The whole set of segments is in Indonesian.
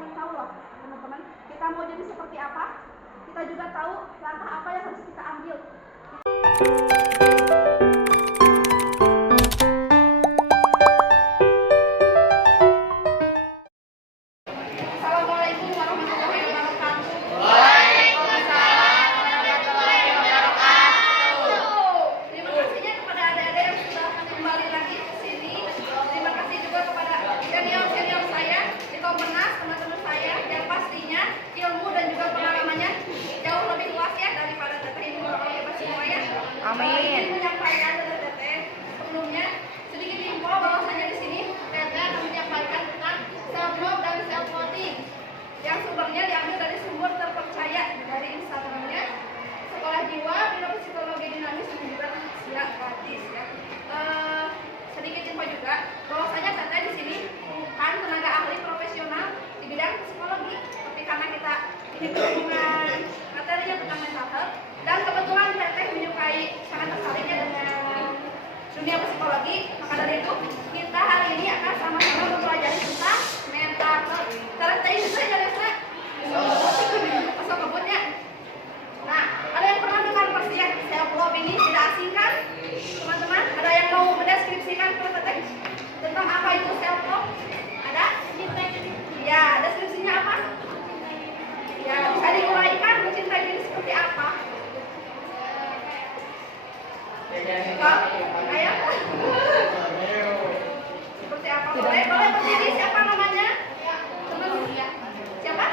paling tahu loh teman-teman. Kita mau jadi seperti apa, kita juga tahu langkah apa yang harus kita ambil. Assalamualaikum warahmatullahi wabarakatuh. Waalaikumsalam warahmatullahi wabarakatuh. Terima kasihnya kepada adik-adik yang sudah kembali lagi ke sini. Terima kasih juga kepada senior-senior saya di Kompenas, teman-teman saya yang pastinya ilmu dan juga pengalamannya jauh lebih luas ya daripada Teteh Ibu Bapak semua ya. Amin. Ingin menyampaikan kepada Teteh sebelumnya sedikit info bahwasanya di sini Teteh akan menyampaikan tentang self love dan self voting yang sumbernya diambil dari sumber terpercaya dari Instagramnya Sekolah Jiwa Biro Psikologi Dinamis dan juga Sia gratis ya. Sedikit info juga bahwasanya Teteh di sini bukan tenaga ahli profesional di bidang psikologi, tapi karena kita ini berhubungan materinya tentang mental health dan kebetulan Teteh menyukai sangat tertariknya dengan dunia psikologi, maka dari itu kita hari ini akan sama-sama mempelajari tentang mental health. Cara tadi saya rasa pasal kebunnya. Nah, ada yang pernah dengar pasti ya self love ini tidak asing kan, teman-teman? Ada yang mau mendeskripsikan ke Teteh tentang apa itu self love? Ada? Ya, deskripsinya apa? Ya, bisa diuraikan mencintai diri seperti apa? Kayak seperti apa? Boleh berdiri. Siapa namanya? Teman siapa?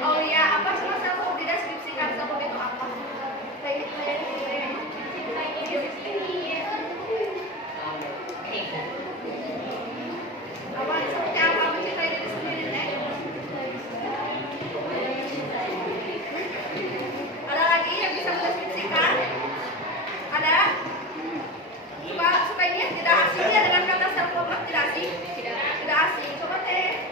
Oh iya, apa cuma self love dideskripsikan self love itu apa? Apa seperti apa mencintai diri sendiri deh? Ada lagi yang bisa mendeskripsikan? Ada? Suka ini ya? Tidak asing ya dengan kata self love? Tidak asing? Tidak asing. Coba teh.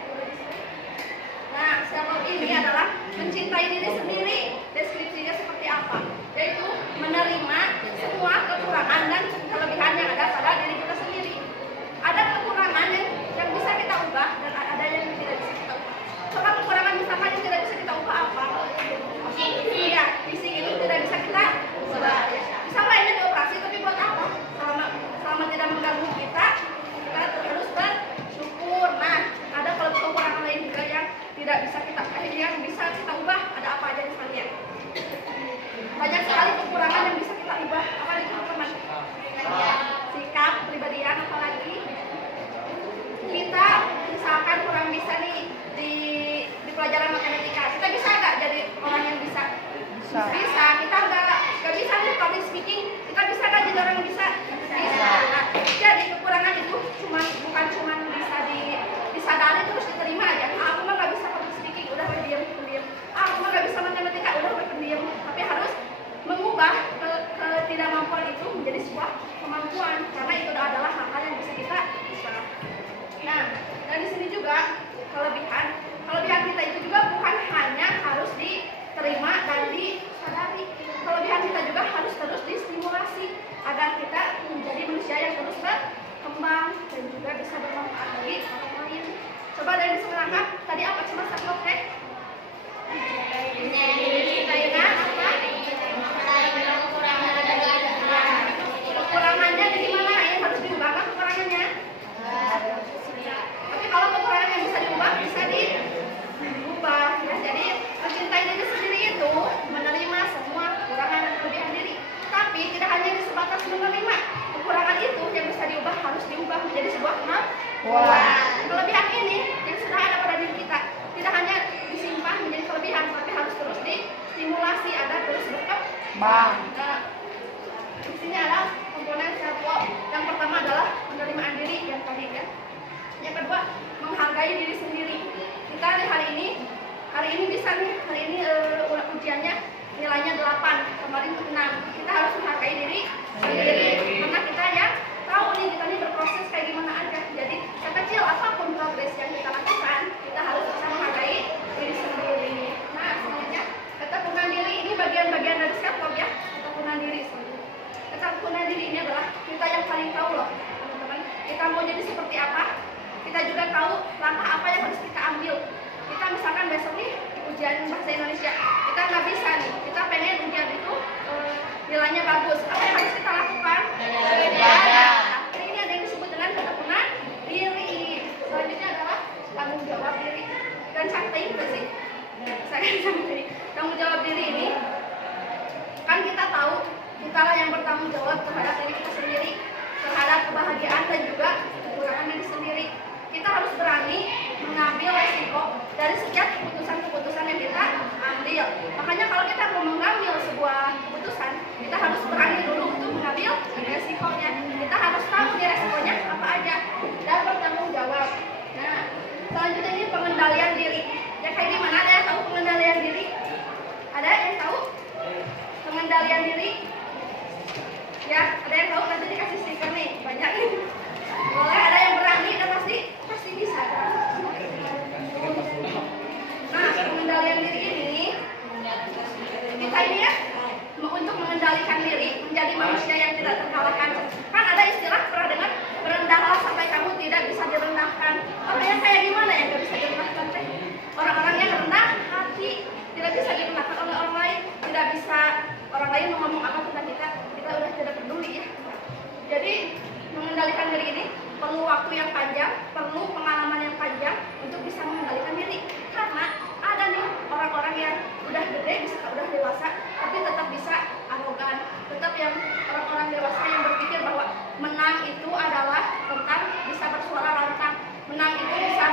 Nah, self love ini adalah mencintai diri sendiri. Deskripsinya seperti apa? Yaitu menerima semua kekurangan dan kelebihan yang ada pada diri kita sendiri. Ada kekurangan yang bisa kita ubah dan ada yang tidak bisa kita ubah. Coba kekurangan misalkan yang tidak bisa kita ubah apa? Iya, fisik itu tidak bisa kita ubah. Bisa lainnya dioperasi, tapi buat apa? Selama tidak mengganggu kita terus bersyukur. Nah, ada kekurangan lain juga yang tidak bisa kita ubah. Ada apa aja misalnya? Banyak sekali kekurangan yang bisa kita ubah. Apa itu teman-teman? Sikap, kepribadian, apalagi kita misalkan kurang bisa nih di pelajaran matematika. Kita bisa nggak jadi orang yang bisa? Bisa. Kita nggak bisa nih public speaking. Kita bisa nggak jadi orang yang bisa? Bisa. Nah, jadi kekurangan itu bukan cuma bisa disadari terus diterima aja. Aku mah nggak bisa public speaking, udah pendiam. Aku mah nggak bisa matematika, udah pendiam. Tapi harus mengubah ketidakmampuan itu menjadi sebuah kemampuan, karena itu adalah hal-hal yang bisa kita ubah. Nah, dan di sini juga kelebihan kita itu juga bukan hanya harus diterima dan disadari. Kelebihan kita juga harus terus distimulasi agar kita menjadi manusia yang terus berkembang dan juga bisa bermanfaat bagi orang lain. Coba dari sekarang tadi apa cuma self love teh? Kekurangannya di mana yang harus diubah kekurangannya? Tapi kalau kekurangan yang bisa diubah bisa diubah ya. Jadi mencintai diri sendiri itu menerima semua kekurangan dan kelebihan diri. Tapi tidak hanya sebatas menerima kekurangan itu, yang bisa diubah harus diubah menjadi sebuah kemampuan. Kelebihan ini yang sudah ada pada diri kita tidak hanya disimpan menjadi kelebihan, tapi harus terus distimulasi agar terus berkembang. Di sini adalah komponen self love. Yang pertama adalah penerimaan diri yang tadi ya. Yang kedua, menghargai diri sendiri. Kita hari ini bisa nih, ujiannya nilainya 8, kemarin 6. Kita harus menghargai diri sendiri karena kita yang tahu nih kita nih berproses kayak gimana aja. Jadi sekecil apapun progres yang kita lakukan, kita harus bisa menghargai diri sendiri. Nah, selanjutnya keteguhan diri ini bagian-bagian dari self love ya. Keteguhan diri sendiri. Keteguhan diri ini adalah kita yang paling tahu loh, teman-teman. Kita mau jadi seperti apa? Kita juga tahu langkah apa yang harus kita ambil. Kita ujian bahasa Indonesia. Kita nggak bisa nih, kita pengen ujian itu nilainya bagus. Apa yang harus kita lakukan? Belajar. Nah, ini ada yang disebut dengan ketekunan diri. Selanjutnya adalah tanggung jawab diri. Dan santai sih. Saya santai. Tanggung jawab diri ini kan kita tahu kita lah yang bertanggung jawab terhadap diri kita sendiri, terhadap kebahagiaan dan juga kekurangan diri sendiri. Kita harus berani mengambil resiko dari setiap keputusan-keputusan yang kita ambil. Makanya kalau kita mau mengambil sebuah keputusan, kita harus berani dulu untuk mengambil resikonya. Kita harus tahu nih resikonya apa aja dan bertanggung jawab. Nah, selanjutnya ini pengendalian diri. Ya kayak gimana? Ada yang tahu pengendalian diri? Ada yang tahu pengendalian diri? Ya, ada yang tahu? Nanti dikasih stiker nih, banyak. Boleh, ada yang berani dan pasti bisa. Nah, pengendalian diri ini kita ini ya untuk mengendalikan diri menjadi manusia yang tidak terkalahkan. Kan ada istilah, pernah dengar, berendahlah sampai kamu tidak bisa direndahkan. Orang yang kayak gimana yang tidak bisa direndahkan teh? Orang-orang yang rendah hati, tidak bisa direndahkan oleh orang lain, tidak bisa orang lain mau ngomong apa tentang kita udah tidak peduli ya. Jadi mengendalikan diri ini perlu waktu yang panjang, perlu pengalaman yang panjang untuk bisa mengendalikan diri. Karena ada nih orang-orang yang udah gede, udah dewasa, tapi tetap bisa arogan. Tetap yang orang-orang dewasa yang berpikir bahwa menang itu adalah tentang bisa bersuara lantang. Menang itu bisa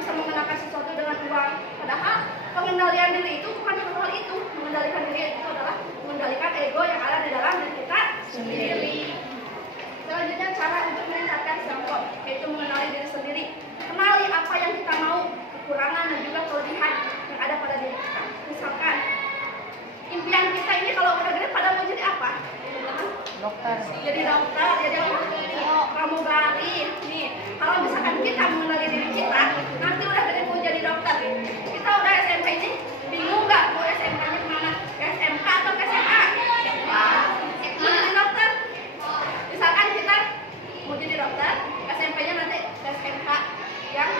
bisa mengenakan sesuatu dengan uang. Padahal pengendalian diri itu bukan hal itu. Mengendalikan diri itu adalah mengendalikan ego yang ada di dalam diri kita sendiri. Selanjutnya cara untuk meningkatkan self-worth, yaitu mengenali diri sendiri. Kenali apa yang kita mau, kekurangan dan juga kelebihan yang ada pada diri kita. Misalkan impian kita ini kalau udah gede pada mau jadi apa? Dokter. Jadi dokter, jadi apa? Pramugari. Nih, kalau misalkan kita mengenali diri kita, nanti udah gede mau jadi dokter. Kita udah SMP ini bingung nggak mau SMK-nya kemana? Ke SMK atau ke SMA? Mau jadi dokter? Misalkan kita mau jadi dokter, SMP-nya nanti ke SMK yang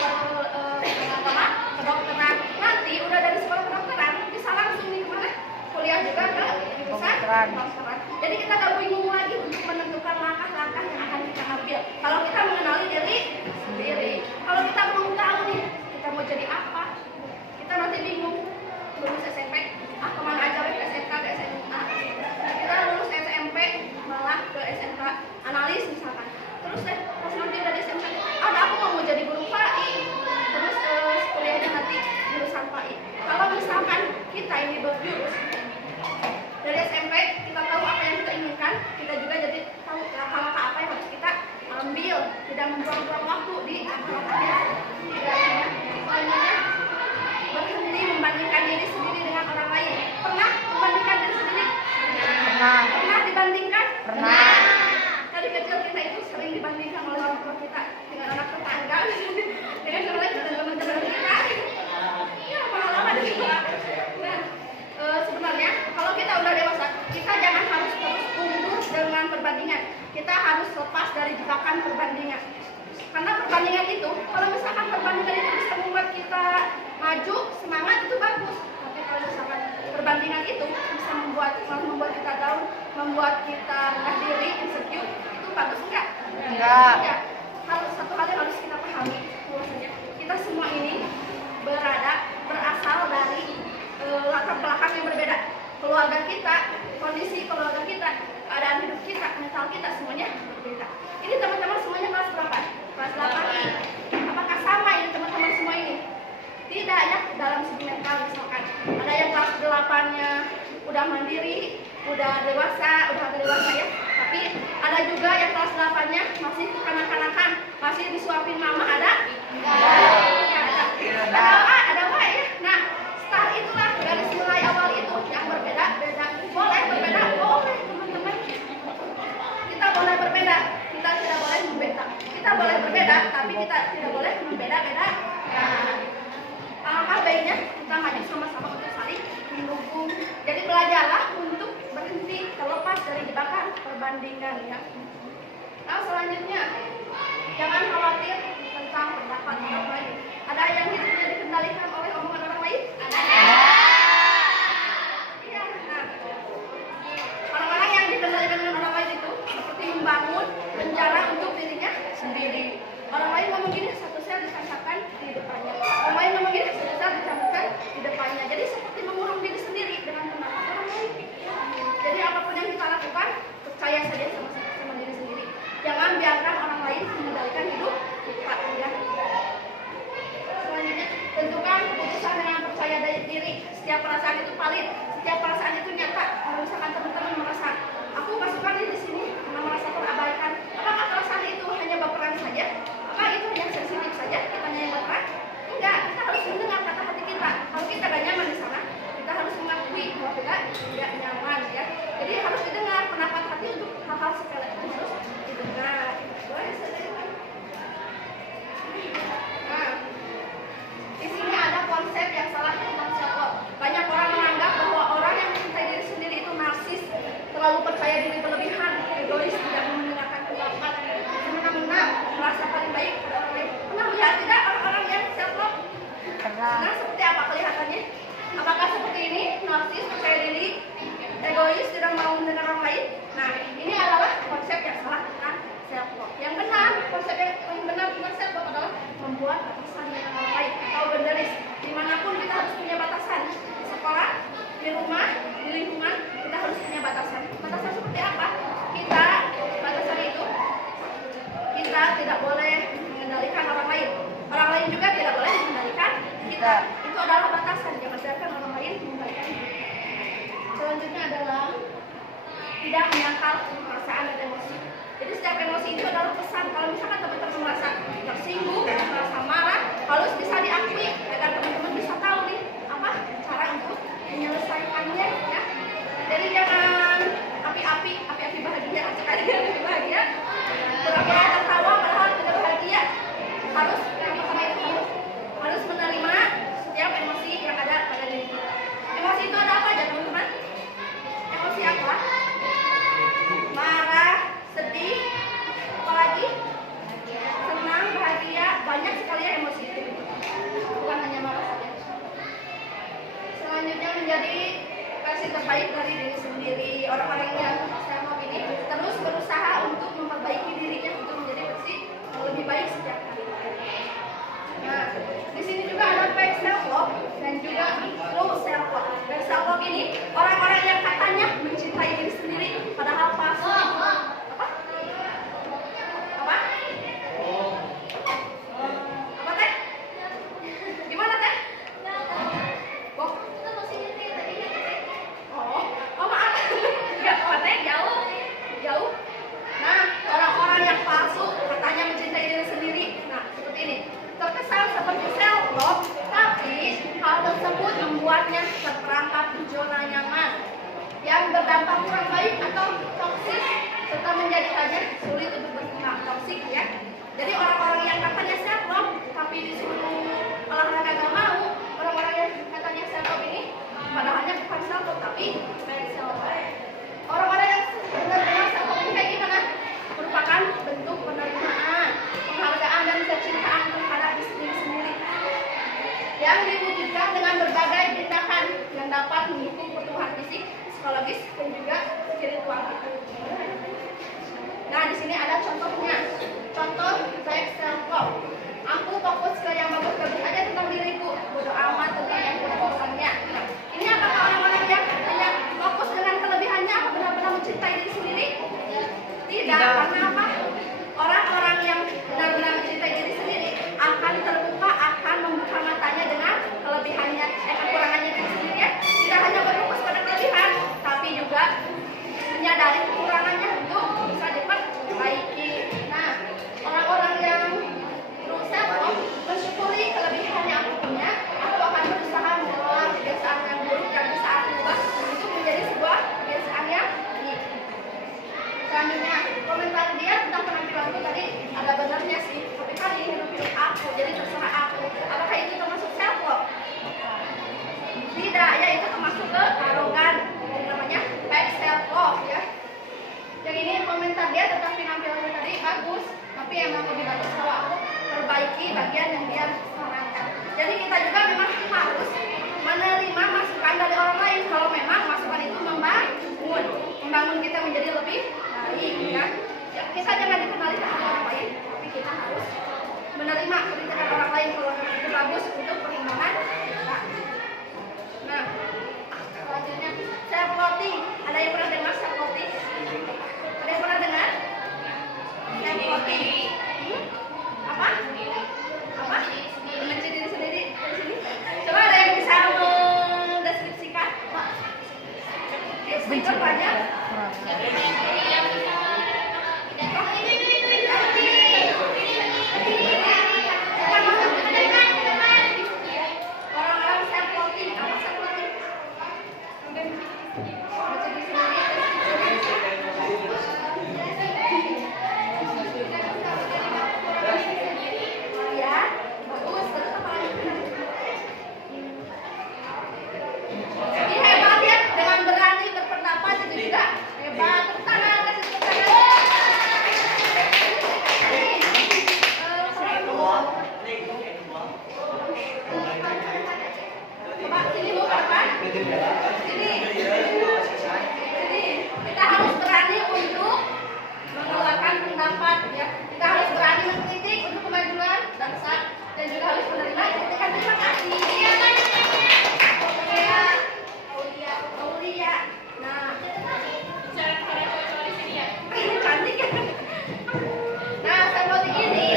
kedokteran. Nanti udah dari sekolah kedokteran bisa langsung nih kemana? Kuliah juga ke jurusan kedokteran. Jadi kita gak bingung lagi untuk menentukan langkah-langkah yang akan kita ambil. Kalau kita mengenali diri sendiri, kalau kita belum tahu nih kita mau jadi apa, kita nanti bingung. Lulus SMP, kemana aja ke SMK, ke SMA. Kita lulus SMP malah ke SMK analis misalkan. Terus pas nanti udah di SMK, aku mau jadi guru PAI. Terus kuliahnya nanti jurusan PAI. Kalau misalkan kita ini berjurus dari SMP, kita tahu apa yang kita inginkan, kita juga jadi tahu langkah-langkah apa yang harus kita ambil, tidak membuang-buang waktu di langkah-langkahnya. Selanjutnya, berhenti membandingkan diri sendiri dengan orang lain. Pernah membandingkan diri sendiri? Pernah. Pernah dibandingkan? Pernah. Dari kecil kita itu sering dibandingkan oleh orang tua kita dengan anak tetangga, dengan orang lain dan teman-teman kita. Ya, pengalaman juga. Nah, sebenarnya kalau kita udah dewasa, kita jangan harus terus unggul dengan perbandingan. Kita harus lepas dari jebakan perbandingan. Karena perbandingan itu, kalau misalkan perbandingan itu bisa membuat kita maju, semangat, itu bagus. Tapi kalau misalkan perbandingan itu bisa membuat kita down, membuat kita rendah diri, insecure, itu bagus enggak? Enggak. Ya. Satu hal yang harus kita pahami, bahwasanya kita semua ini berasal dari latar belakang yang berbeda. Keluarga kita, kondisi keluarga kita, keadaan hidup kita, mental kita, semuanya berbeda. Ini teman-teman semuanya kelas berapa? Kelas 8. Apakah sama ini teman-teman semua ini? Tidak ya, dalam segi mental misalkan. Ada yang kelas 8-nya udah mandiri, udah dewasa ya. Tapi ada juga yang kelas 8-nya masih kanak-kanakan, masih disuapin mama, ada? Ada apa ya? Nah, start itulah dari mulai awal itu yang berbeda-beda. Boleh berbeda, boleh teman-teman. Kita boleh berbeda, kita tidak boleh membeda. Kita boleh berbeda, tapi kita tidak boleh membeda-beda. Alangkah baiknya kita maju sama-sama untuk saling mendukung. Jadi belajarlah untuk berhenti terlepas dari jebakan perbandingan ya. Nah, selanjutnya jangan khawatir tentang pendapat orang lain. Ada yang hidupnya dikendalikan oleh omongan orang lain. Setiap perasaan itu valid, setiap perasaan itu nyata. Kalau misalkan teman-teman merasa aku masukkan di sini karena merasa terabaikan, apakah perasaan itu hanya baperan saja? Apakah itu hanya sensitif saja? Kitanya yang baperan? Enggak, kita harus mendengar kata hati kita. Kalau kita gak nyaman di sana, kita harus mengakui bahwa kita tidak nyaman ya. Jadi harus didengar pendapat hati untuk hal-hal sepele itu harus didengar. Boleh saya? Nah, di sini ada konsep yang salah tentang self love. Banyak orang menganggap bahwa orang yang mencintai diri sendiri itu narsis, terlalu percaya diri berlebihan, egois, tidak mau mendengarkan pendapat, semena-mena merasa paling baik pada orang lain. Pernah lihat tidak orang-orang yang self love? Pernah. Nah, seperti apa kelihatannya? Apakah seperti ini? Narsis, percaya diri, egois, tidak mau mendengar orang lain? Nah, ini adalah konsep yang salah tentang self love. Yang benar, konsep yang benar tentang self love adalah membuat batasan dengan orang lain atau boundaries. Dimanapun kita harus punya batasan. Di sekolah, di rumah, di lingkungan, kita harus punya batasan. Batasan seperti apa? Batasan itu, kita tidak boleh mengendalikan orang lain. Orang lain juga tidak boleh mengendalikan kita. Itu adalah batasan. Jangan biarkan orang lain mengendalikan kita. Selanjutnya adalah tidak menyangkal perasaan dan emosi. Jadi setiap emosi itu adalah pesan. Kalau misalkan teman-teman merasa tersinggung, merasa marah, harus bisa diakui agar teman-teman bisa tahu nih apa cara untuk menyelesaikannya ya. Jadi jangan api-api bahagia sekali lebih bahagia. Pura-pura tertawa padahal tidak bahagia. Harus harus menerima setiap emosi yang ada pada diri kita. Emosi itu ada apa aja teman-teman? Emosi apa? Marah, sedih, apalagi senang, bahagia, banyak sekali ya emosi itu. Bukan hanya marah saja. Selanjutnya menjadi versi terbaik dari diri sendiri. Orang-orang yang self love ini terus berusaha untuk memperbaiki dirinya untuk menjadi versi yang lebih baik setiap hari. Nah, di sini juga ada fake self love dan juga true self love. Fake self love ini orang-orang yang katanya mencintai diri sendiri padahal palsu. Apa? Apa teh? Gimana teh? Oh maaf. Enggak, apa teh? Jauh. Nah, orang-orang yang palsu katanya mencintai diri sendiri. Nah, seperti ini. Terkesan seperti self love, tapi hal tersebut membuatnya terperangkap di zona nyaman yang berdampak kurang baik atau toksis serta menjadikannya sulit untuk berkembang. Toksik ya. Jadi orang-orang yang katanya self love tapi disuruh olahraga gak mau, orang-orang yang katanya self love ini padahalnya bukan self love tapi fake self love. Orang-orang yang benar-benar self love ini kayak gimana? Merupakan bentuk penerimaan, penghargaan dan kecintaan terhadap diri sendiri yang diwujudkan dengan berbagai tindakan yang dapat mendukung pertumbuhan fisik, psikologis dan juga spiritual. Nah, di sini ada contohnya. Contoh fake self love. Aku fokus ke yang bagus-bagus aja tentang diriku, bodo amat tentang yang kurang-kurangnya. Nah, ini apakah orang-orang yang hanya fokus dengan kelebihannya apa benar-benar mencintai diri sendiri? Tidak, karena apa? Orang-orang yang benar-benar mencintai diri sendiri akan terbuka, akan membuka matanya dengan kelebihannya, kekurangannya diri sendiri ya. Tidak hanya berfokus pada kelebihan, tapi juga menyadari kekurangannya untuk bisa diperbaiki. Nah, orang-orang yang true self love mensyukuri kelebihan yang aku punya, aku akan berusaha mengelola kebiasaan yang buruk yang bisa aku ubah untuk menjadi sebuah kebiasaan yang baik. Selanjutnya, komentar dia tentang penampilanku tadi ada benarnya sih, tapi kan ini hidup aku, jadi terserah aku. Apakah itu termasuk self love? Tidak, ya itu termasuk ke arogan, namanya fake self love ya. Yang ini komentar dia tentang penampilannya tadi bagus, tapi emang lebih bagus kalau aku perbaiki bagian yang dia sarankan. Jadi kita juga memang harus menerima masukan dari orang lain kalau memang masukan itu membangun kita menjadi lebih baik ya. Kita jangan dikenali sama orang lain, tapi kita harus menerima kritikan orang lain kalau memang itu bagus untuk perkembangan kita. Nah, selanjutnya self loathing. Ada yang pernah dengar self loathing? Ada yang pernah dengar? Self loathing. Apa? Benci diri sendiri. Coba ada yang bisa Jadi kita harus berani untuk mengeluarkan pendapat ya. Kita harus berani mengkritik untuk kemajuan bangsa dan juga harus menerima kritikan. Terima kasih. Aulia. Nah, cantik ya. Nah, seperti ini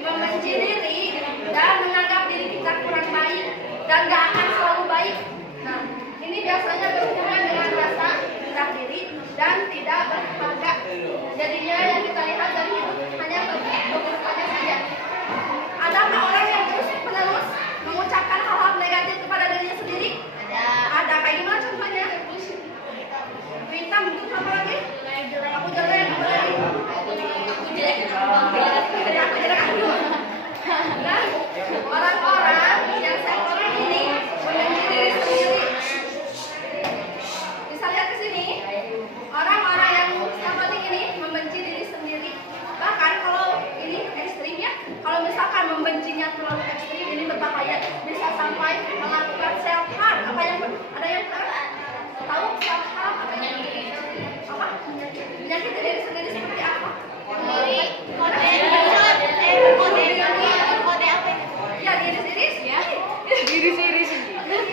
membenci diri dan menganggap diri kita kurang baik dan gak akan selalu baik. Nah, ini biasanya berhubungan dengan rasa rendah diri dan tidak berharga. Jadinya yang kita lihat dari hidup hanya keburukannya saja. Adakah orang yang terus-menerus mengucapkan hal-hal negatif kepada dirinya sendiri? Ada. Kayak gimana contohnya? Hitam itu apa lagi? Aku jelek, apa lagi? Aku jelek. Nah, orang-orang yang seperti ini membenci diri sendiri. Bisa lihat ke sini, orang-orang yang seperti ini membenci diri sendiri. Bahkan kalau ini ekstrim ya, kalau misalkan membencinya terlalu ekstrim ini berbahaya, bisa sampai melakukan self harm. Apa yang ada yang tahu self harm apa yang apa? Menyakiti diri sendiri seperti apa? Ya diri sendiri.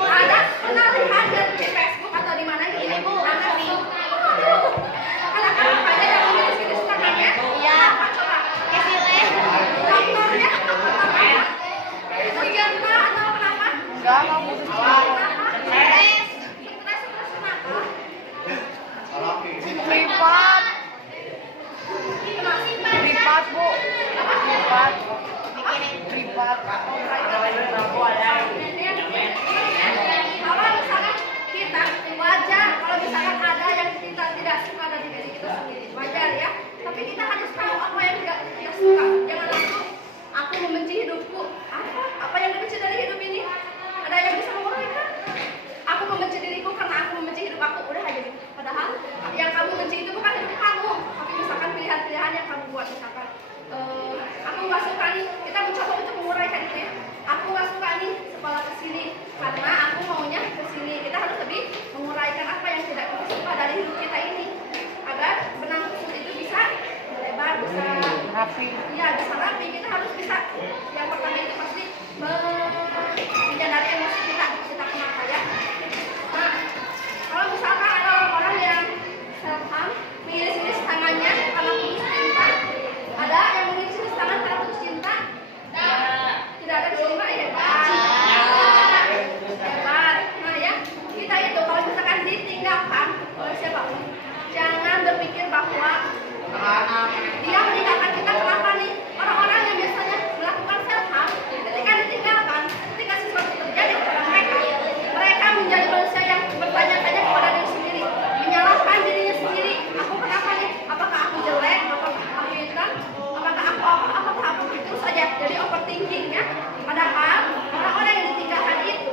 Ada pernah lihat di Facebook atau di mana gitu? Anak-anak aja yang menulis di tangannya. Iya. Apa coba? Contohnya apa? Terjanta atau kenapa? Enggak mau putus sekolah. Stres kenapa? Privat. Privat, Bu. Privat. Privat. Kalau misalkan kita wajar, kalau misalkan ada yang kita tidak suka dari diri kita sendiri, wajar ya. Tapi kita harus tahu apa yang tidak kita suka. Jangan langsung aku membenci hidupku. Apa yang dibenci dari hidup ini? Ada yang bisa menguraikan? Aku membenci diriku karena aku membenci hidup aku. Udah aja gitu. Padahal yang kamu benci itu bukan hidup kamu, tapi misalkan pilihan-pilihan yang kamu buat. Misalkan aku nggak suka nih, kita mencoba untuk menguraikan itu ya. Aku nggak suka nih sekolah kesini karena aku maunya kesini. Kita harus lebih menguraikan apa yang tidak kita suka dari hidup kita ini agar benang kusut itu bisa melebar, bisa Rapi. iya, bisa rapi. Kita harus bisa yang pertama itu pasti menyadari emosi kita kenapa ya. Nah, kalau misalkan ada orang yang self harm, mengiris-iris tangannya karena putus cinta, ada yang mengiris-iris tangan karena putus cinta. Tidak ada di sini Mbak ya. Hebat. Nah ya, kita itu kalau misalkan ditinggalkan oleh siapapun, jangan berpikir bahwa dia meninggalkan kita. Kenapa nih? Orang-orang yang biasanya melakukan self harm, ketika ditinggalkan, ketika sesuatu terjadi kepada mereka, mereka menjadi manusia yang bertanya-tanya kepada diri sendiri, menyalahkan dirinya sendiri. Aku kenapa nih? Apakah aku jelek? Apakah aku hitam? Apakah aku apakah aku terus saja jadi overthinking ya? Padahal orang-orang yang ditinggalkan itu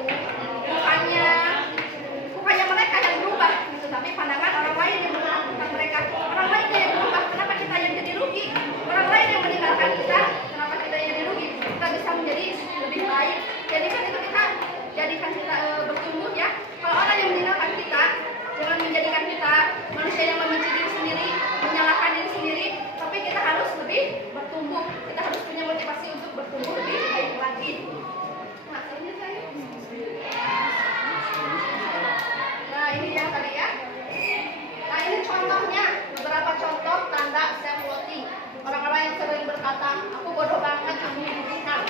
bukannya mereka yang berubah gitu, tapi pandangan orang lain yang berubah tentang mereka. Orang lain yang berubah, kenapa kita yang jadi rugi? Orang lain yang meninggalkan kita, kenapa kita yang jadi rugi? Kita bisa menjadi lebih baik. Jadi kan itu kita jadikan kita bertumbuh ya. Kalau orang yang meninggalkan kita, jangan menjadikan kita manusia yang membenci diri sendiri, menyalahkan diri sendiri, tapi kita harus lebih bertumbuh. Kita harus punya motivasi untuk bertumbuh lebih baik lagi. Nah, ini saya. Nah, ini ya tadi ya. Nah, ini contohnya, beberapa contoh tanda self-loathing. Orang-orang yang sering berkata, aku bodoh banget, aku menyedihkan.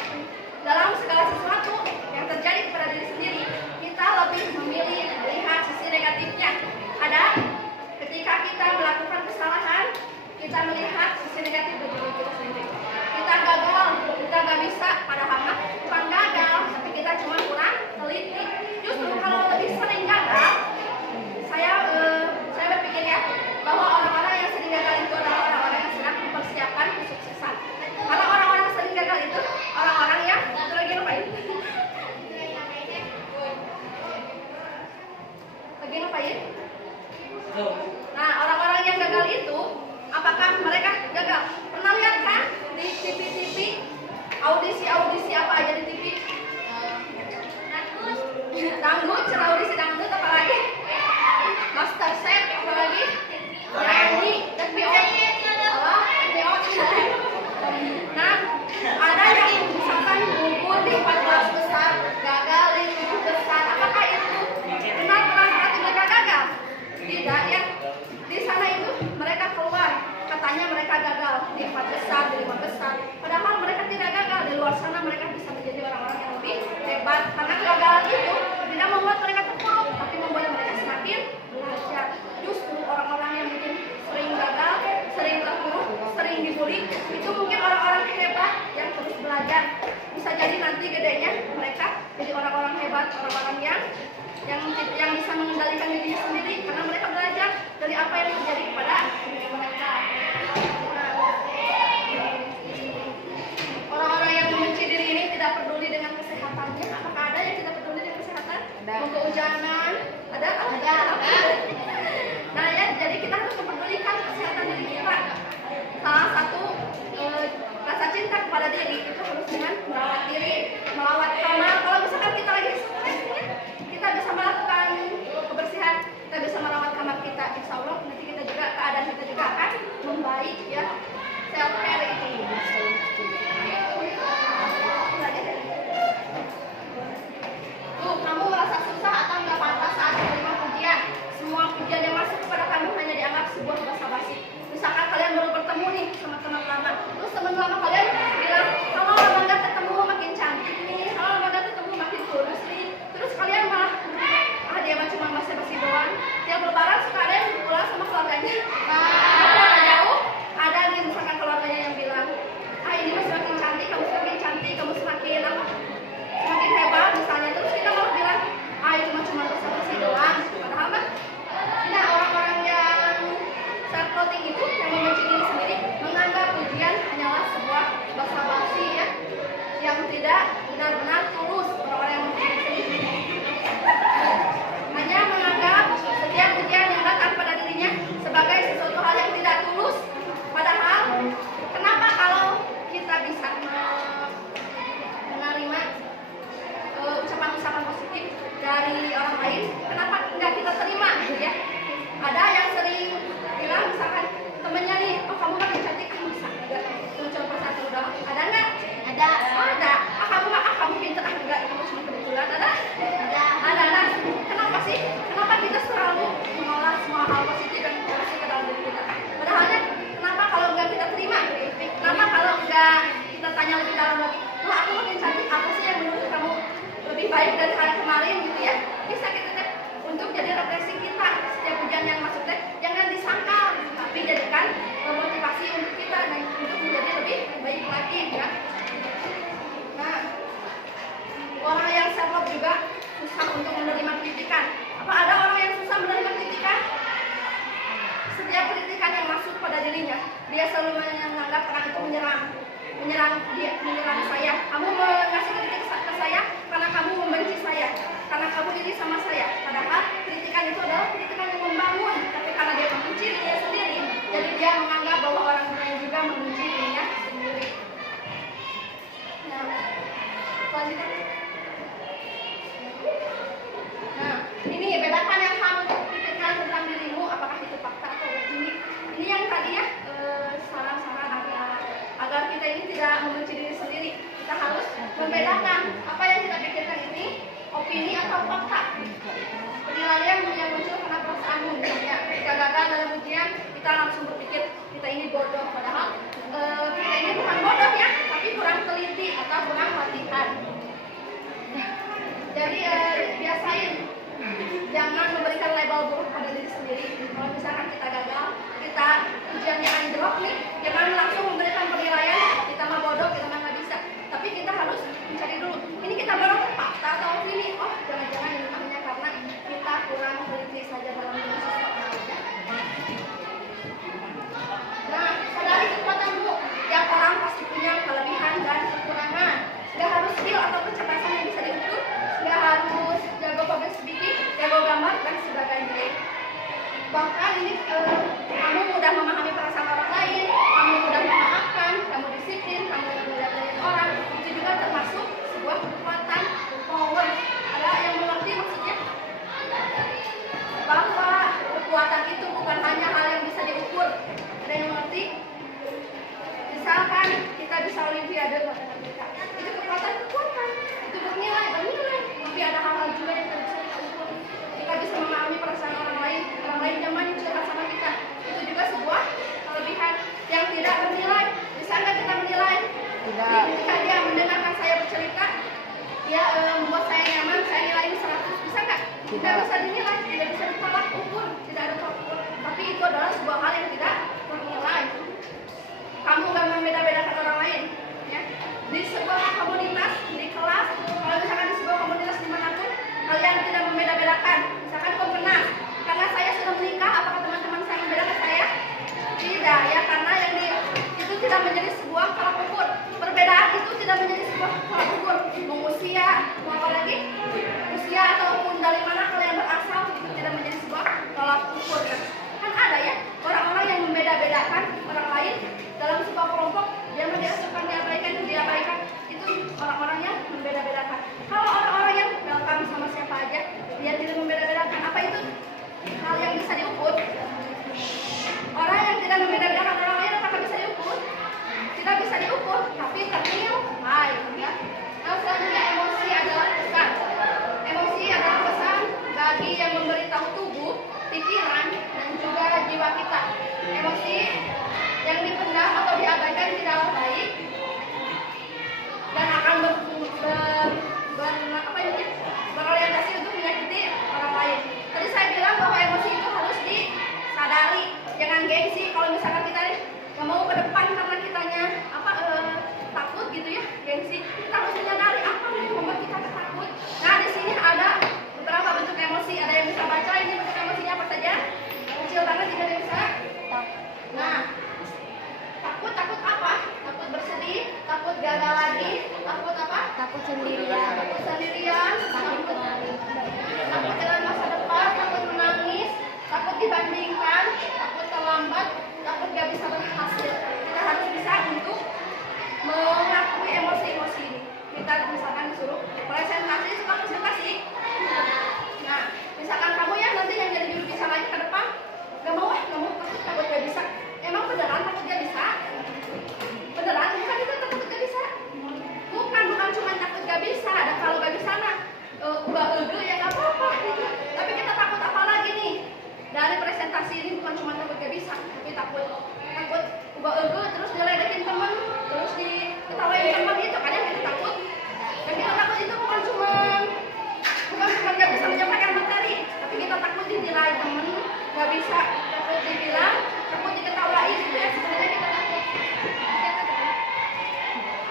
Dalam segala sesuatu yang terjadi kepada diri sendiri, kita lebih memilih melihat sisi negatifnya. Ada ketika kita melakukan kesalahan, kita melihat sisi negatif dari diri kita sendiri. Kita gagal, kita nggak bisa, padahal bukan gagal, tapi kita cuma kurang teliti. Justru kalau lebih sering gagal, saya berpikir ya bahwa orang-orang yang sering gagal itu adalah orang-orang yang sedang mempersiapkan kesuksesan. Karena orang-orang yang sering gagal itu orang-orang yang lagi ngapain? Lagi ngapain? Nah, orang-orang yang gagal itu, apakah mereka gagal? Pernah lihat kan di TV-TV audisi apa aja di TV? Dangdut, audisi yang bisa mengendalikan dirinya sendiri, karena mereka belajar dari apa yang terjadi kepada diri mereka. Nah, orang-orang yang membenci diri ini tidak peduli dengan kesehatannya. Apakah ada yang tidak peduli dengan kesehatan? Ada. Mau kehujanan? Ada? Nah ya, jadi kita harus mempedulikan kesehatan diri kita. Salah satu rasa cinta kepada diri itu harus dengan merawat diri, merawat kamar. Kalau misalkan kita lagi stres, kita bisa melakukan kebersihan, kita bisa merawat kamar kita. Insya Allah nanti kita juga keadaan kita juga akan membaik ya. Self care itu. Tuh, kamu merasa susah atau nggak pantas saat menerima pujian? Semua pujian yang masuk kepada kamu hanya dianggap sebuah basa-basi. Misalkan kalian baru bertemu nih sama teman lama, terus teman lama kalian bilang, halo lama nggak ketemu makin cantik nih, halo lama nggak ketemu makin kurus nih, terus kalian malah, dia mah cuma basa-basi doang. Tiap lebaran suka ada yang pulang sama keluarganya. Keluarga jauh, ada nih misalkan keluarganya yang bilang, ini mah semakin cantik, kamu semakin cantik, kamu semakin apa? Semakin hebat misalnya, terus kita malah bilang, itu cuma basa-basi doang. Padahal mah, nah orang-orang yang self-promoting itu yang membenci diri sendiri menganggap pujian hanyalah sebuah basa-basi ya, yang tidak benar-benar tulus. Orang-orang yang membenci diri sendiri hanya menganggap setiap pujian yang datang pada dirinya sebagai sesuatu hal yang tidak tulus. Padahal kenapa kalau kita bisa menerima ucapan-ucapan positif dari orang lain, kenapa nggak kita terima gitu ya? Ada yang sering bilang misalkan temennya nih, oh kamu makin cantik, kamu bisa enggak muncul persatu doang? Ada nggak? Ada. Ada. Kamu pintar enggak? Kamu cuma kebetulan. Ada. Nah, kenapa sih? Kenapa kita selalu mengolah semua hal positif dan posisi ke dalam diri kita? Padahalnya, kenapa kalau nggak kita terima? Kenapa kalau nggak kita tanya lebih dalam lagi? Loh, aku makin cantik, apa sih yang menurut kamu lebih baik dari hari kemarin gitu ya? Bisa kita untuk jadi refreshing kita. Setiap pujian yang masuk teh jangan disangkal, tapi jadikan motivasi untuk kita dan untuk menjadi lebih baik lagi ya. Nah, orang yang self-love juga susah untuk menerima kritikan. Apa ada orang yang susah menerima kritikan? Setiap kritikan yang masuk pada dirinya, dia selalu menganggap orang itu menyerang saya. Kamu mengasih kritik ke saya karena kamu membenci saya, karena kamu iri sama saya. Padahal kritikan itu adalah kritikan yang membangun, tapi karena dia membenci dirinya sendiri, jadi dia menganggap bahwa orang lain juga membenci dirinya sendiri. Nah, selanjutnya. Nah, ini bedakan yang kamu pikirkan tentang dirimu, apakah itu fakta atau opini. Ini yang tadi ya, saran-saran agar kita ini tidak membenci diri sendiri. Kita harus membedakan apa yang kita pikirkan ini opini atau fakta. Penilaian yang muncul karena perasaanmu. Misalnya, ketika gagal dalam ujian, kita langsung berpikir kita ini bodoh. Padahal kita ini bukan bodoh ya, tapi kurang teliti atau kurang latihan. Jadi biasain jangan memberikan label buruk pada diri sendiri. Kalau misalkan kita gagal, kita ujiannya anjlok nih, jangan langsung memberikan penilaian kita mah bodoh, kita mah nggak bisa. Tapi kita harus mencari dulu, ini kita baru fakta atau opini. Oh, jangan-jangan ini hanya karena kita kurang teliti saja dalam sesuatu. Nah, sadari kekuatanmu. Tiap orang pasti punya kelebihan dan kekurangan. Gak harus skill atau kecerdasan yang bisa diukur, gak harus jago public speaking, jago gambar dan sebagainya. Bahkan ini kamu mudah memahami perasaan orang lain, kamu mudah memaafkan, kamu disiplin, kamu mudah melihat orang, itu juga termasuk sebuah kekuatan, power. Ada yang mengerti maksudnya? Bahwa kekuatan itu bukan hanya hal yang bisa diukur. Ada yang mengerti? Misalkan kita bisa olimpiade matematika, itu kekuatan, itu bernilai, tapi ada hal-hal juga yang tidak bisa kita ukur. Kita bisa memahami perasaan orang lain nyaman curhat sama kita, itu juga sebuah kelebihan yang tidak bernilai. Bisa nggak kita menilai? Tidak. Ketika dia mendengarkan saya bercerita, dia membuat saya nyaman, saya nilai ini 100, bisa nggak? Tidak bisa dinilai, tidak bisa ditolak ukur, tidak ada tolak ukur. Tapi itu adalah sebuah hal yang tidak bernilai. Kamu nggak membeda-bedakan orang lain, ya. Di sebuah komunitas, di kelas, kalau misalkan di sebuah komunitas dimanapun, kalian tidak membeda-bedakan tolak ukur, mau usia, mau apa lagi? Usia ataupun dari mana kalian berasal itu tidak menjadi sebuah tolak ukur kan? Kan ada ya orang-orang yang membeda-bedakan orang lain dalam sebuah kelompok, dia suka diabaikan itu orang-orang yang membeda-bedakan. Kalau orang-orang yang welcome sama siapa aja, dia tidak membeda-bedakan, apa itu hal yang bisa diukur? Orang yang tidak membeda-bedakan orang lain apakah bisa diukur? Tidak bisa diukur, tapi ternilai ya. Nah, selanjutnya emosi adalah pesan. Emosi adalah pesan bagi yang memberitahu tubuh, pikiran, dan juga jiwa kita. Emosi yang dipendam atau diabaikan tidaklah baik dan akan berorientasi untuk menyakiti orang lain. Tadi saya bilang bahwa emosi itu harus disadari, jangan gengsi. Kalau misalkan kita nggak mau ke depan karena kitanya takut gitu ya, gengsi, kita harus menyadari apa yang membuat kita takut. Nah, di sini ada beberapa bentuk emosi. Ada yang bisa baca ini bentuk emosinya apa saja? Kecil banget tidak ada yang bisa. Nah, takut apa? Takut bersedih, takut gagal lagi, takut apa? Takut sendirian. Takut sendirian, takut dengan masa depan, takut menangis, takut dibandingkan, takut terlambat, takut gak bisa berhasil. Kita harus bisa untuk mengakui emosi-emosi ini. Kita misalkan disuruh presentasi, suka presentasi. Nah, misalkan kamu ya nanti yang jadi juru bicara lagi ke depan, gak mau takut gak bisa. Emang beneran takut gak bisa? Beneran? Bukan itu takut gak bisa. Bukan cuma takut gak bisa. Dan kalau gak bisa nah, ya gak apa-apa gitu. Tapi kita takut apa lagi nih? Dari presentasi ini bukan cuma takut gak bisa, tapi takut terus diledekin temen, terus diketawain temen, itu kadang kita takut. Dan kita takut itu bukan cuma gak bisa menyampaikan materi, tapi kita takut dinilai temen, gak bisa, takut dibilang, takut diketawain, itu ya sebenarnya kita takut.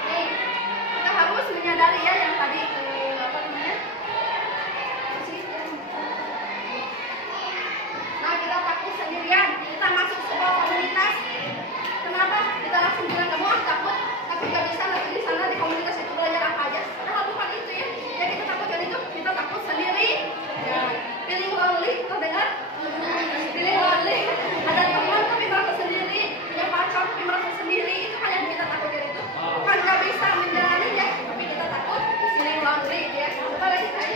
Nih, kita harus menyadari ya yang tadi nah, kita takut sendirian, kita masuk sebuah komunitas. Kenapa? Kita langsung bilang kamu takut gak bisa nanti di sana di komunitas itu belajar apa aja. Padahal bukan itu ya. Ya kita takutkan itu, kita takut sendiri. Ya. Feeling lonely, kita dengar? Feeling lonely. Ada teman tapi merasa sendiri, punya pacar tapi merasa sendiri, itu kan yang kita takutkan itu. Bukan gak bisa menjalaninya, tapi kita takut feeling lonely ya. Coba lagi tadi.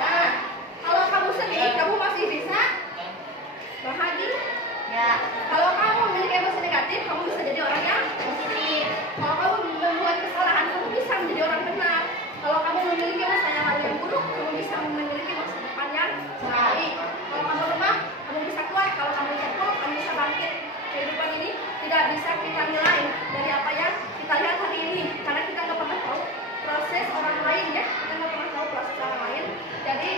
Nah, kalau kamu sedih, kamu masih bisa bahagia. Ya. Kalau kamu memiliki emosi negatif, kamu bisa jadi orang yang positif. Kalau kamu membuat kesalahan, kamu bisa menjadi orang benar. Kalau kamu memiliki masa yang lalu yang buruk, kamu bisa memiliki masa depan yang baik. Kalau kamu lemah, kamu bisa kuat. Kalau kamu jatuh, kamu bisa bangkit. Kehidupan ini tidak bisa kita nilai dari apa yang kita lihat hari ini, karena kita nggak pernah tahu proses orang lain ya. Kita nggak pernah tahu proses orang lain. Jadi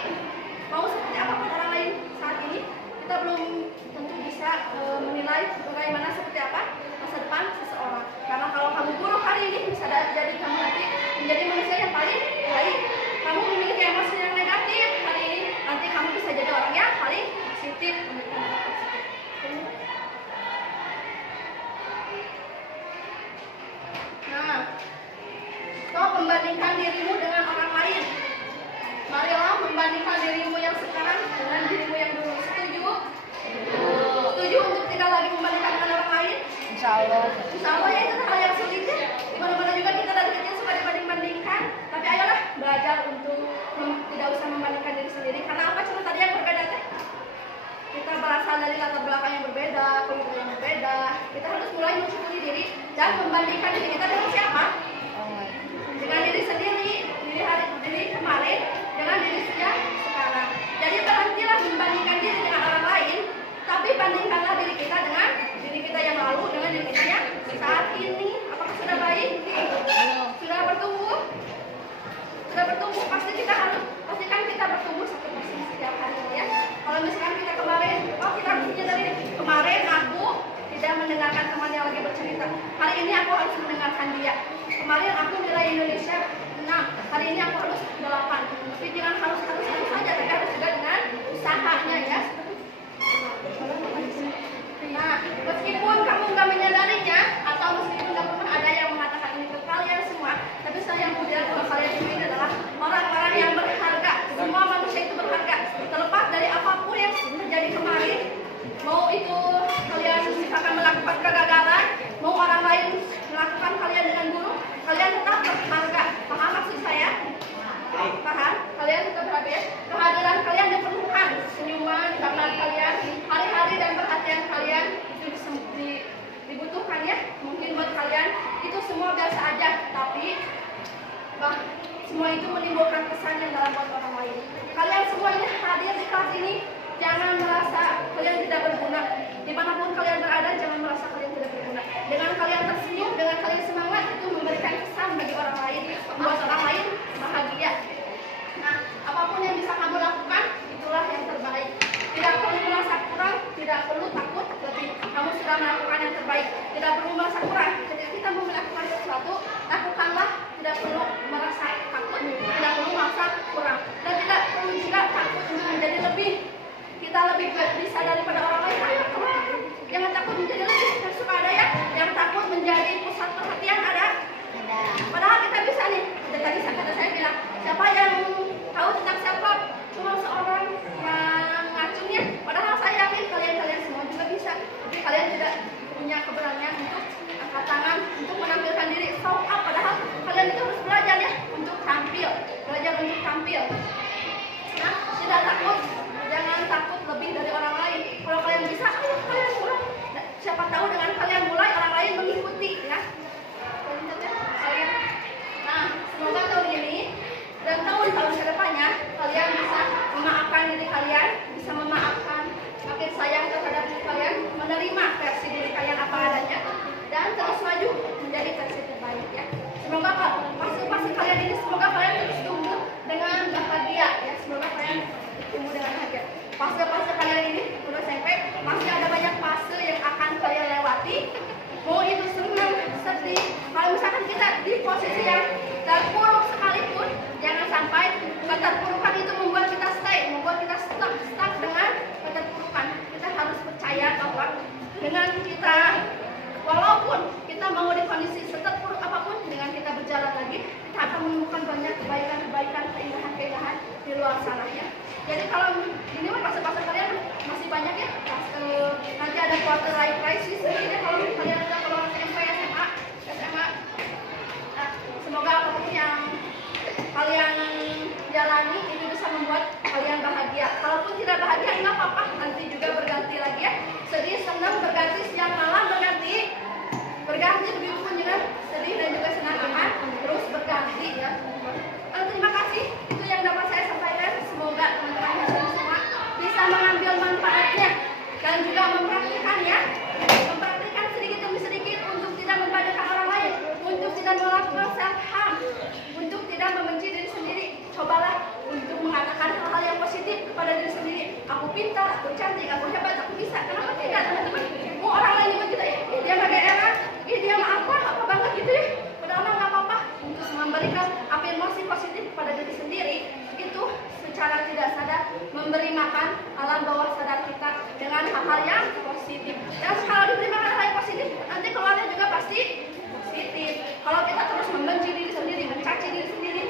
mau seperti apa pun orang lain saat ini, kita belum tentu bisa menilai bagaimana seperti apa masa depan seseorang. Karena kalau kamu buruk hari ini, bisa jadi kamu nanti menjadi manusia yang paling baik. Kamu memiliki emosi yang negatif hari ini, nanti kamu bisa jadi orang yang paling positif. Nah, kau membandingkan dirimu dengan orang lain. Marilah membandingkan dirimu yang sekarang dengan dirimu yang dulu. Setuju? Setuju untuk tidak lagi membandingkan dengan orang lain? Insya Allah. Insya Allah ya, itu hal yang sulit ya. Dimana-mana juga kita dari kecil suka dibanding-bandingkan. Tapi ayolah belajar untuk tidak usah membandingkan diri sendiri. Karena apa? Cuma tadi yang berbeda teh. Kita berasal dari latar belakang yang berbeda, keluarga yang berbeda. Kita harus mulai mensyukuri diri dan membandingkan diri kita dengan siapa? Dengan diri sendiri, diri kemarin, dengan diri yang sekarang. Jadi berhentilah membandingkan diri dengan orang lain, tapi bandingkanlah diri kita dengan diri kita yang lalu, dengan diri kita yang saat ini. Apakah sudah baik? Sudah bertumbuh? Sudah bertumbuh, pastikan kita bertumbuh setiap hari ya. Kalau misalkan kita kemarin, kita harus menyadari kemarin aku tidak mendengarkan teman yang lagi bercerita. Hari ini aku harus mendengarkan dia. Kemarin aku nilai Indonesia 6, hari ini aku harus 8. Tapi jangan harus saja, tapi harus juga dengan usahanya ya. Nah, meskipun kamu nggak menyadarinya atau meskipun nggak pernah ada yang mengatakan ini ke kalian semua, tapi saya semua itu menimbulkan kesan yang dalam buat orang lain. Kalian semua ini hadir di kelas ini, jangan merasa kalian tidak berguna. Dimanapun kalian berada, jangan merasa kalian tidak berguna. Dengan kalian tersenyum, dengan kalian semangat, itu memberikan kesan bagi orang lain, membuat orang lain bahagia. Nah, apapun yang bisa kamu lakukan, itulah yang terbaik. Tidak perlu merasa kurang, tidak perlu takut lebih. Kamu sudah melakukan yang terbaik. Tidak perlu merasa kurang. Ketika kita mau melakukan sesuatu, lakukanlah. Tidak perlu merasa takut, tidak perlu merasa kurang, dan tidak perlu juga takut untuk menjadi lebih. Kita lebih bisa daripada orang lain. Jangan takut menjadi lebih. Kan suka ada ya, yang takut menjadi pusat perhatian ada. Padahal kita bisa nih. Tadi kata saya bilang, siapa yang tahu tentang siapa? Cuma seorang mengacungnya. Padahal saya yakin kalian semua juga bisa. Tapi kalian tidak punya keberanian untuk angkat tangan, untuk menampilkan diri. So up. Padahal kalian itu harus belajar ya untuk tampil. Belajar untuk tampil. Nah, tidak takut. Jangan takut lebih dari orang lain. Kalau kalian bisa, ayo kalian mulai. Siapa tahu dengan kalian mulai, orang lain mengikuti ya. Nah, semoga tahun ini dan tahun-tahun kedepannya kalian bisa memaafkan diri kalian, bisa memaafkan, makin sayang terhadap diri kalian, menerima versi diri kalian apa adanya, dan terus maju menjadi versi terbaik ya. Semoga fase kalian ini, semoga kalian terus tumbuh dengan bahagia ya. Semoga kalian tumbuh dengan bahagia. Fase-fase kalian ini udah SMP, masih ada banyak fase yang akan kalian lewati. Mau itu senang, sedih. Kalau misalkan kita di posisi yang terpuruk sekalipun, jangan sampai keterpurukan itu membuat kita stay, membuat kita stuck dengan keterpurukan. Kita harus percaya bahwa dengan kita, walaupun kita mau di kondisi seterpuruk apapun, dengan kita berjalan lagi, kita akan menemukan banyak kebaikan-kebaikan, keindahan-keindahan di luar sana ya. Jadi kalau ini fase-fase kalian masih banyak ya. Nanti ada quarter life crisis ya, kalau kalian udah keluar SMP, SMA. Nah, semoga apapun yang kalian jalani itu bisa membuat kalian bahagia. Kalaupun tidak bahagia, nggak apa-apa, nanti juga berganti lagi ya. Sedih, senang berganti, siang malam berganti, begitu pun dengan sedih dan juga senang akan terus berganti ya. Terima kasih, itu yang dapat saya sampaikan. Semoga teman-teman semua bisa mengambil manfaatnya dan juga mempraktikannya, mempraktikkan sedikit demi sedikit untuk tidak membandingkan orang lain, untuk tidak melakukan self harm, untuk tidak membenci diri sendiri. Cobalah untuk mengatakan hal-hal yang positif kepada diri sendiri. Aku pintar, aku cantik, aku hebat, aku bisa. Kenapa tidak teman-teman? Mau orang lain juga kita ya, dia nggak GR, dia mah apa banget gitu ya. Padahal nggak apa-apa untuk memberikan afirmasi positif kepada diri sendiri. Itu secara tidak sadar memberi makan alam bawah sadar kita dengan hal-hal yang positif. Dan kalau diberi makan hal yang positif, nanti keluarnya juga pasti positif. Kalau kita terus membenci diri sendiri, mencaci diri sendiri,